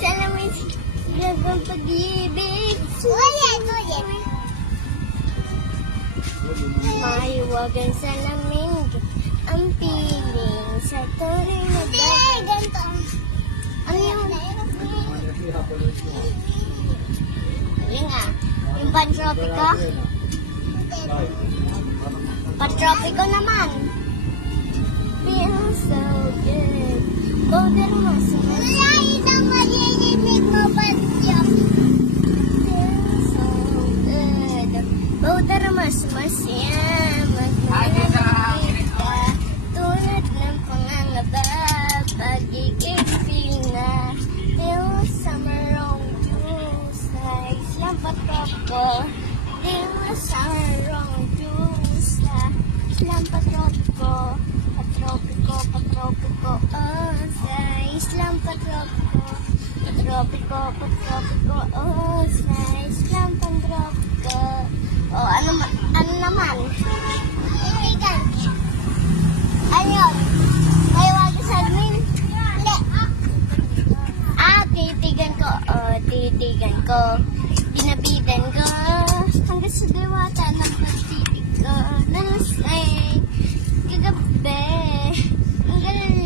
salamin, lagang pag-ibig. Ulit. Mahiwagang salamin, ang piling sa tuloy na ganito. Ano yun? Yun nga, yung pantropiko. Pantropiko naman. Feels so good. Boulder mo sa wala isang maririnig mo pantyok. Feels so good. Boulder mo sa masya. Magmamahit ka. Tulad ng pangangaba. Pagiging pina. Feels samarong juice. Size lang patoko. Feels samarong juice. Lang patoko. Patropiko, oh, sa Islam patropiko, oh, sa Islam patropiko. Oh, ano naman? Titigan. Ayun. May wagi sa admin? Hindi. Titigan ko. Oh, titigan ko. Binabitan ko. Hanggang sa diwata ng pag-ibig ko. Nalusay. Kagabi. Ang galing